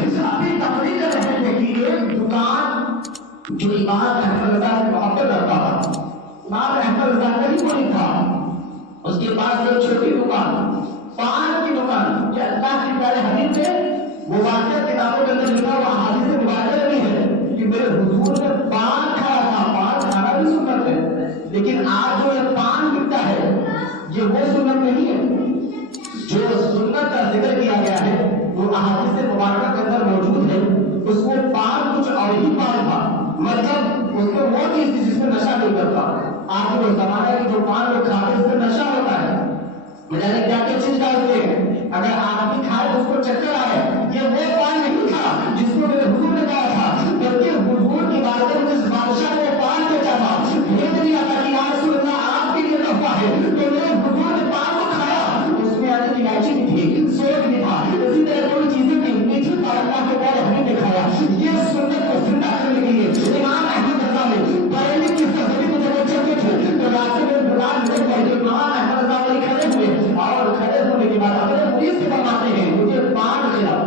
اپنی تقریر کر رہے تھے کہ ایک دکان جو امام احمد رضا کی محبت کرتا تھا، امام احمد رضا غریب کوئی تھا، اس کے پاس ایک چھوٹی دکان، پان کی دکان، کہ اللہ کی پیارے حدیث ہے، وہ واقعہ کتابوں کے اندر لکھا ہوا حدیث مبارکہ بھی ہے کہ میرے حضور نے پان کھایا تھا، پان کھانا بھی سنت ہے، لیکن آج جو یہ پان بکتا ہے یہ وہ سنت نہیں ہے۔ جو سنت کا ذکر کیا گیا ہے وہ احادیث مبارکہ کے اندر موجود ہے، اس میں پان کچھ اور ہی پان تھا، مطلب اس میں وہ چیز تھی جس میں نشہ نہیں کرتا۔ آج وہ زمانہ ہے کہ جو پان لوگ کھاتے ہیں اس میں نشہ ہوتا ہے، یعنی کیا کیا چیز ڈالتے ہیں، اگر آدمی کھائے تو اس کو چکر آئے، یہ وہ پان نہیں تھا جس کو میرے حضور نے کہا تھا، بلکہ حضور کی بارگاہ میں جس بادشاہ نے پان بیچا تھا بھیج دیا تھا کہ یا رسول اللہ آپ کے لیے تحفہ ہے، تو میرے حضور نے پان کو کھایا، اس میں الائچی بھی تھی، سوٹ بھی تھا، اسی طرح کوئی چیزیں بھی میٹھی اور اللہ کے بعد ہمیں دکھایا۔ یہ سنت کو زندہ کرنے کے لیے امام احمد رضا نے بریلی کی سرزمین میں جب وہ چلتے تھے تو راستے میں دکان دیکھ رہے تھے، امام احمد رضا وہی کھڑے ہوئے اور کھڑے ہونے کے بعد اپنے مرید سے فرماتے ہیں مجھے پان کھلاؤ،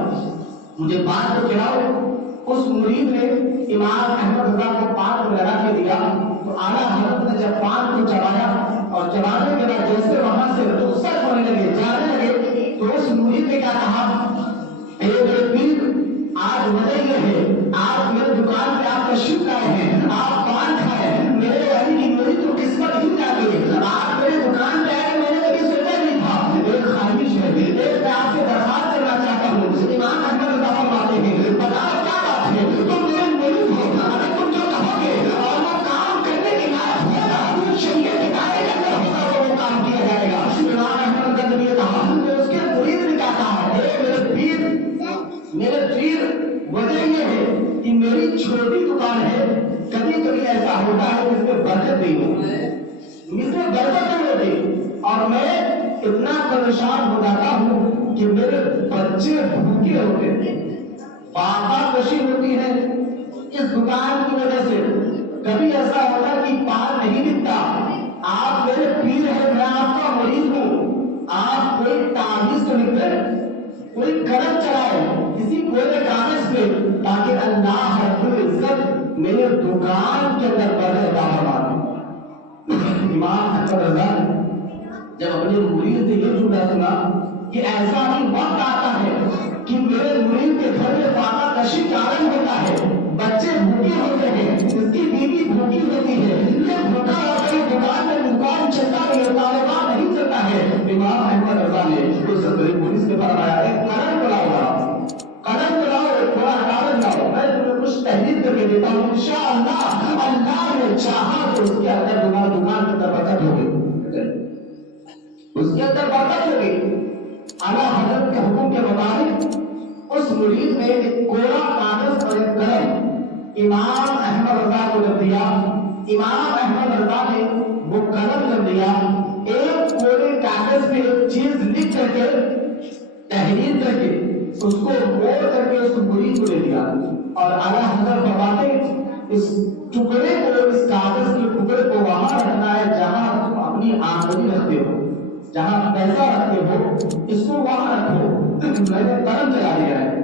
مجھے پان کو کھلاؤ۔ اس مرید نے امام احمد رضا کو پان کو لگا کے دیا تو اعلیٰ حضرت نے جب پان کو چبایا اور چبانے کے بعد جیسے وہاں سے رخصت ہونے لگے، جانے لگے، تو اس مرید نے کیا کہا، اے میرے پیر آج وجہ یہ ہے آپ میرے دکان پہ آپ تشریف لائے ہیں، آپ پان کھائے، میرے علی کی میری تو قسمت ہی جاگی، آپ میرے دکان پہ آئے، میں نے کبھی سوچا نہیں تھا، ایک خواہش ہے، ایک میں آپ سے درخواست کرنا چاہتا ہوں۔ امام احمد رضا فرماتے ہیں بتاؤ کیا بات ہے، تم میرے مرید ہو، اگر تم جو کہو گے اور وہ کام کرنے کے لائق ہوگا، شریعت کے دائرے کے اندر ہوگا تو وہ کام کیا جائے گا۔ امام احمد رضا نے یہ کہا کہ اس کے مرید نے کیا کہا، اے میرے پیر وجہ یہ ہے کہ میری چھوٹی دکان ہے، کبھی کبھی ایسا ہوتا ہے کہ اس میں برکت نہیں ہوتی، اس میں برکت نہیں ہوتی اور میں اتنا پریشان ہو جاتا ہوں کہ میرے بچے بھوکے ہوتے ہیں، پاپا کشی ہوتی ہے اس دکان کی وجہ سے، کبھی ایسا ہوتا ہے کہ پان نہیں بکتا، آپ میرے پیر ہیں، میں آپ کا مرید ہوں، آپ کوئی تعویذ تو لکھ دیں، کوئی قلم چلائے کسی کوئلے کاغذ پہ تاکہ اللہ رب العزت میرے دکان کے اندر برکت عطا فرمائے۔ امام احمد رضا جب اپنے مرید سے یہ جملہ سنا کہ ایسا بھی وقت آتا ہے کہ میرے مرید کے گھر میں فاقہ کشی کا عالم ہوتا ہے، بچے بھوکے ہوتے ہیں، اس کی بیوی بھوکی ہوتی ہے، یہ بھوکا ہوتا ہے، دکان میں دکان چلتا نہیں ہے، کاروبار نہیں چلتا ہے۔ امام احمد رضا نے اس غریب پولیس سے فرمایا ایک قلم بلاؤ، قلم بلاؤ، تھوڑا کاغذ لاؤ، میں تمہیں کچھ تحریر کر کے دیتا ہوں، انشاءاللہ اللہ نے چاہا تو اس کے اندر دکان کے اندر برکت ہوگی، اس کے اندر برکت ہوگی۔ اعلیٰ حضرت کے حکم کے مطابق اس مرید نے ایک کوڑا کاغذ اور ایک قلم امام احمد رضا کو جب دیا، امام احمد رضا نے وہ قلم جب دیا، ایک کوڑے کاغذ پہ ایک چیز لکھ کر کے تحریر کر کے اس کو موڑ کر کے اس مرید کو دے دیا اور اعلیٰ حضرت فرماتے اس ٹکڑے کو، اس کاغذ کے ٹکڑے کو وہاں رکھنا ہے جہاں تم اپنی آمدنی رکھتے ہو، جہاں پیسہ رکھتے ہو اس کو وہاں رکھو۔ میں نے قلم چلا دیا ہے،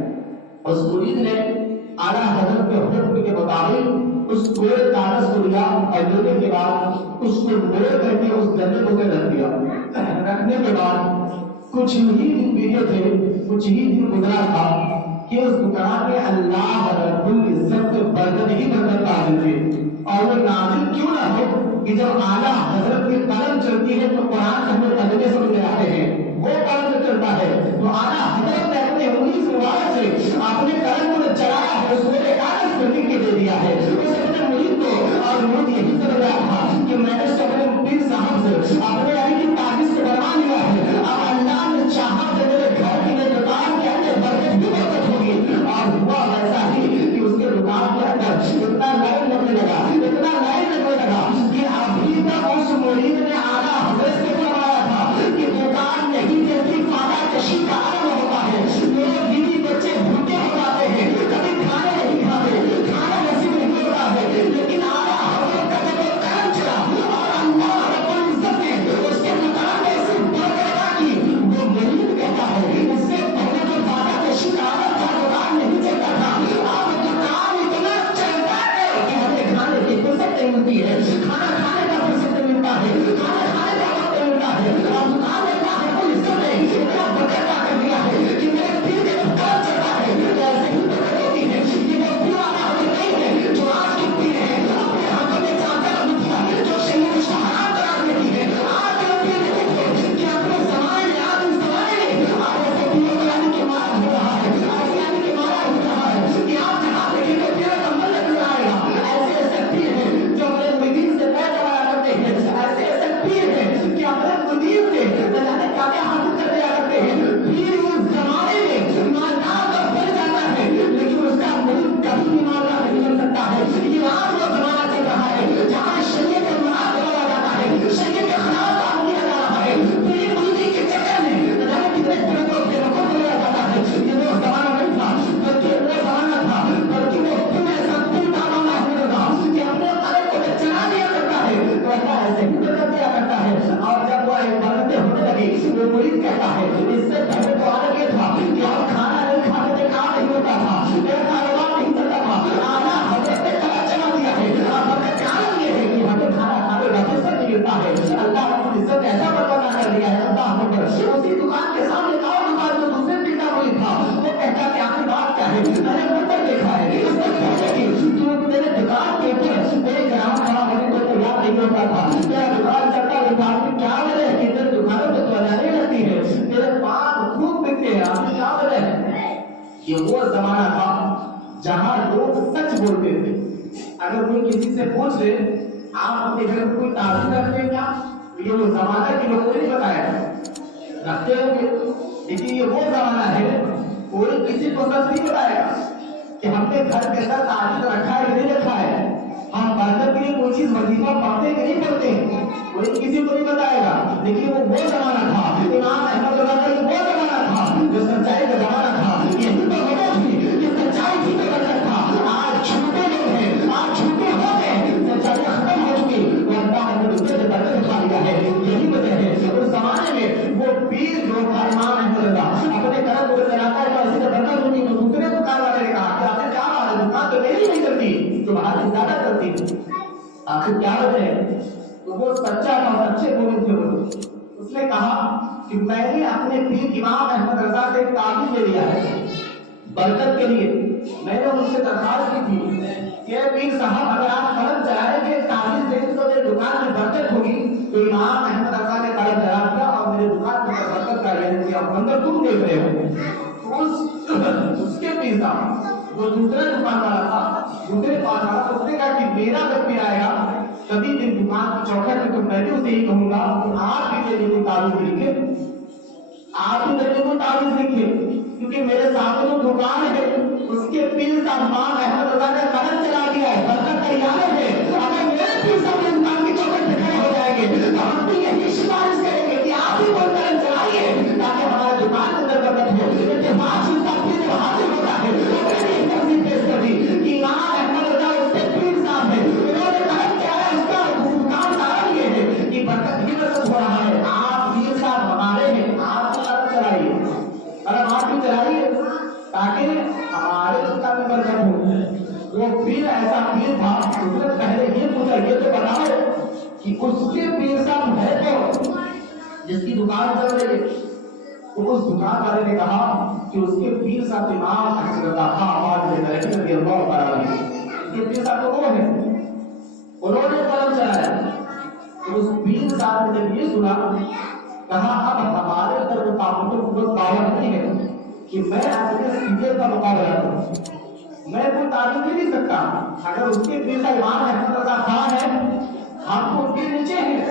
اس مرید نے اعلیٰ حضرت کے حکم کے مطابق اس کوڑے کاغذ کو لیا اور لینے کے بعد اس کو موڑ کر کے اس گلے کو رکھ دیا۔ رکھنے کے بعد کچھ ہی دن بیتے تھے، کچھ ہی دن گزرا تھا کہ اس دکان میں اللہ رب العزت سے برکت ہی برکت نازل تھی، اور وہ نازل کیوں نہ ہو کہ جب اعلیٰ حضرت کی قلم چلتی ہے تو قرآن سے ہمیں ترجمے سمجھ میں آتے ہیں، وہ قلم چلتا ہے تو اعلیٰ حضرت نے اپنے انگلی مبارک سے اپنے قلم کو چلایا ہے، اس کو ایک کاغذ پر لکھ کے دے دیا ہے، اس اپنے مرید کو، اور مرید یہی سمجھ رہا تھا کہ میں نے اپنے پیر صاحب سے اپنے علی کی تعریف سے بنوا لیا ہے، اب اللہ نے چاہا کہ میرے گھر کی دکان کے اندر برکت بھی برکت ہوگی، اور ہوا ویسا ہی کہ اس کے دکان کے اندر اتنا لائن لگنے لگا کہ ابھی تک اس مرید نے اعلیٰ حضرت سے فرمایا تھا کہ دکان نہیں چلتی، فاقہ کشی کا عالم ہوتا وہ زمانہ تھا جہاں لوگ سچ بولتے تھے. اگر کوئی کسی سے پوچھ لے آپ اپنے گھر میں کوئی تعویذ رکھتے ہیں کیا، یہ وہ زمانہ کہ لوگوں نے بتایا رکھتے ہوں گے، لیکن یہ وہ زمانہ ہے کوئی کسی کو سچ نہیں بتائے گا کہ ہم نے گھر کے اندر تعویذ رکھا ہے کہ نہیں رکھا ہے، ہم برکت کے لیے کوئی چیز وظیفہ پڑھتے کہ نہیں پڑھتے، کوئی کسی کو نہیں بتائے گا. لیکن وہ زمانہ تھا امام احمد رضا کا، وہ زمانہ تھا جو سچائی کا زمانہ تھا. یہی تو وجہ تھی کہ سچائی کی برکت تھا. آج جھوٹے لوگ ہیں، آج جھوٹے ہو گئے، سچائی ختم ہو چکی، وہ اللہ نے دوسرے سے برکت اٹھا لیا ہے. یہی وجہ ہے اس زمانے میں وہ پیر جو تھا امام احمد رضا اپنے کرم کو چلاتا ہے تو ایسی برکت ہوتی تو دوسرے دکان والے نے کہا کہ آپ نے کیا بات ہے، دکان تو میری نہیں کرتی، تمہاری زیادہ کرتی. آخر کیا وجہ ہے؟ تو وہ سچا تھا، سچے مومن تھے وہ. اس نے کہا کہ میں نے اپنے پیر امام احمد رضا سے ایک تعویذ لے لیا ہے برکت کے لیے. میں نے ان سے درخواست کی تھی کہ پیر صاحب اگر آپ قلم چلائیں گے تعویذ دیں تو میری دکان میں برکت ہوگی. تو امام احمد رضا نے قلم چلا دیا اور میرے دکان میں برکت کا اعلان کیا. منظر تم دیکھ رہے ہو. اس کے پیر صاحب وہ دوسرا دکان والا تھا، دوسرے پاس والا، اس نے کہا کہ میرا جب بھی آئے گا کبھی بھی دکان کی چوکھٹ میں تو میں بھی اسے ہی کہوں گا کہ آپ بھی میرے لیے تعویذ لکھے، آپ بھی میرے لیے تعویذ لکھے، کیونکہ میرے سامنے جو دکان ہے اس کے پیر صاحب امام احمد رضا نے قلم چلا دیا ہے، برکت کا اعلان ہے. اگر میرے پیر صاحب نے دکان کی چوکھٹ پہ کھڑے ہو جائیں گے تو ہم بھی یہی سفارش کریں گے کہ آپ بھی وہ قلم چلائیے تاکہ ہمارے دکان کے اندر برکت ہو. اتفاق سے پیر جب حاضر ہوتا ہے وہ میں نے ایک تفصیل پیش کر دی کہ امام احمد رضا اس کے پیر صاحب ہیں، انہوں نے قلم چلایا، اس کا دکان سارا یہ ہے کہ برکت ہی برکت ہو رہا ہے. آپ پیر صاحب ہمارے ہیں، آپ کو قلم چلائیے، قلم آپ بھی چلائیے تاکہ ہمارے دکان میں برکت ہو. وہ پیر ایسا پیر تھا اس نے پہلے یہ پوچھا یہ تو بتاؤ کہ اس کے پیر صاحب ہے تو جس کی دکان چل رہی ہے. تو اس دکان والے نے کہا کہ اس کے پیر صاحب امام احمد رضا تھا آواز لے کر رضی اللہ تعالی عنہ. اس کے پیر صاحب تو وہ ہے، انہوں نے قلم چلایا. تو اس پیر صاحب نے جب یہ سنا کہا اب ہمارے اندر وہ پاور نہیں ہے کہ میں اپنے سینئر کا مقابلہ کروں، میں کوئی تعلیم نہیں دے سکتا. اگر اس کے پیر صاحب امام احمد رضا خان ہے، ہم کو ان کے نیچے ہیں،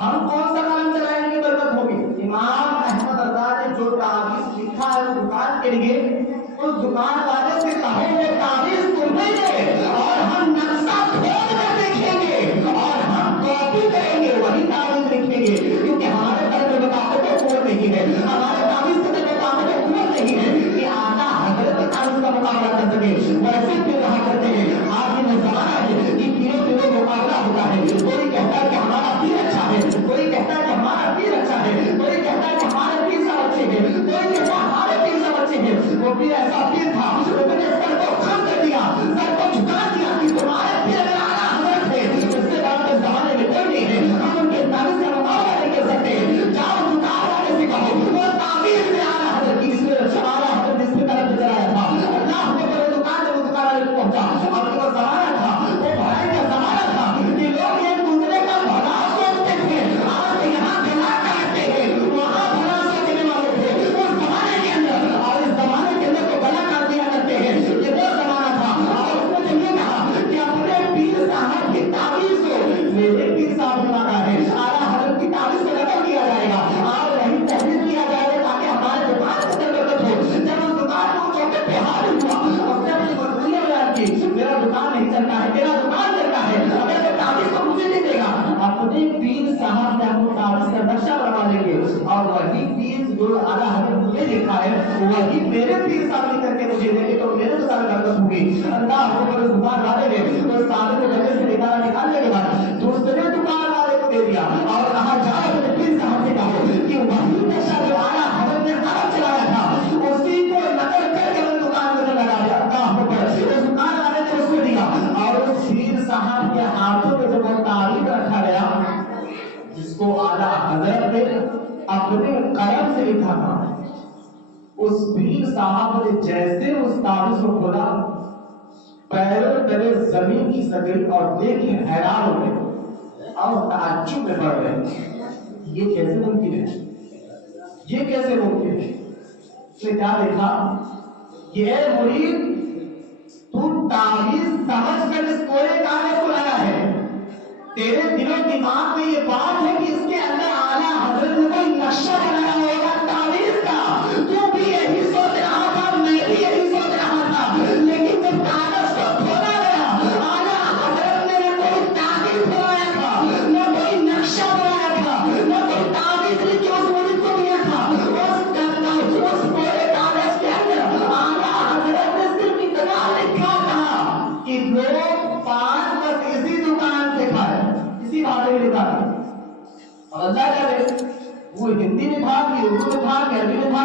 ہم کون سا قلم چلائیں گے برکت ہوگی. امام احمد رضا نے جو تعویذ لکھا ہے دکان کے لیے اس دکان والے سے کہیں گے تعویذ تمہیں دے اور ہم نقشہ کھول کر دیکھیں گے اور ہم کاپی کریں گے وہی تعویذ لکھیں گے، کیونکہ ہمارے گھر میں طاقت و قوت نہیں ہے، ہمارے تعویذ کے اندر طاقت و قوت نہیں ہے کہ آقا حضرت تعویذ کا مقابلہ کر سکے. ویسے بھی رہا کرتے ہیں آج یہ زمانہ ہے کہ پیروں مقابلہ ہوتا ہے. کوئی کہتا ہے کہ ہمارا پیر اچھا ہے، کوئی کہتا ہے کہ ہمارا پیر اچھا ہے، کوئی کہتا ہے کہ ہمارے پیر صاحب اچھے ہیں، کوئی کہتا ہے ہمارے پیر صاحب اچھے ہیں. وہ پیر ایسا پیر تھا اس نے سر کو خم کر دیا، سر کو جھکا دیا کہ تمہارے پیر اگر اعلیٰ حضرت ہے اس سے بعد اس زمانے میں کوئی نہیں ہے، ہم ان کے تعویذ کا مقابلہ نہیں کر سکتے. جاؤ دکان والے سے کہو وہ تعویذ میں اعلیٰ حضرت کی اعلیٰ حضرت جس میں طرف چلایا تھا اللہ کو میرے دکان سے وہ دکان والے کو پہنچا. اور وہ زمانہ تھا وہ بھائی کا زمانہ تھا کہ لوگ ایک دوسرے کا بھلا سوچتے تھے. آج یہاں بھلا کرتے ہیں وہاں بھلا سوچنے والے تھے اس زمانے کے اندر، اور اس زمانے کے اندر تو بھلا کر دیا کرتے ہیں. یہ وہ زمانہ تھا. اور اس نے یہ کہا کہ اپنے پیر صاحب کی تعویذ کو میرے پیر صاحب نے مانگا ہے اعلیٰ حضرت کی تعویذ کو لگا دیا جائے گا اور وہی تحریر کیا جائے گا تاکہ ہمارے دکان کے اندر برکت ہو. جب اس دکان کو چوکے پہ حاضر ہوا اس نے اپنی مجبوریاں بیان کی، میرا دکان نہیں چلتا ہے، میرا دکان چلتا ہے، اگر وہ تعویذ کو مجھے نہیں دے گا اپنے پیر صاحب سے ہم کو تعویذ کا نقشہ بنوا لیں گے اور وہی پیر جو اعلیٰ حضرت مجھے لکھا ہے وہی میرے پیر صاحب لکھ کر کے مجھے دیں گے تو میرے تو سارے برکت ہوگی. اللہ کو اس دکان والے نے اس سامنے جگہ سے نکالنے کے بعد دوسرے دکان والے کو دے دیا اور کہا جاؤ اپنے پیر صاحب سے کہو کہ وہی نقشہ جو اعلیٰ حضرت نے قلم چلایا تھا اسی کو نقل کر کے وہ دکان میں لگا دیا. اللہ کو اس دکان والے نے اس کو دیا اور اس پیر صاحب کے ہاتھوں میں جب وہ تعویذ رکھا گیا جس کو اعلیٰ حضرت نے اپنے قلم سے لکھا تھا، اس پیر صاحب نے جیسے اس تعویذ کو کھولا پیروں تلے زمین کی سگئی اور دیکھے حیران ہو گئے اور تعجب میں پڑ گئے یہ کیسے ممکن ہے، یہ کیسے ممکن ہے. اس نے کیا دیکھا کہ اے مرید تو تعویذ سمجھ کر اس کوڑے کاغذ کو لایا ہے، تیرے دل و دماغ میں یہ بات ہے کہ اس کے اندر اعلیٰ حضرت نے کوئی نقشہ بنایا ہوگا تعویذ کا، تو بھی یہی سوچ رہا تھا، میں بھی یہی سوچ رہا تھا، لیکن جب کاغذ کو کھولا گیا اعلیٰ حضرت نے نہ کوئی تعویذ بنایا تھا، نہ کوئی نقشہ بنایا تھا، نہ کوئی تعویذ لکھ کے اس مرید کو دیا تھا، اس پورے کاغذ کے اندر اعلیٰ حضرت نے صرف اتنا لکھا تھا کہ لوگ پان بس اسی دکان سے کھائے، اسی بھاشا میں لکھا تھا۔ اور اللہ کرے وہ ہندی میں تھا کہ اردو میں تھا کہ عربی میں تھا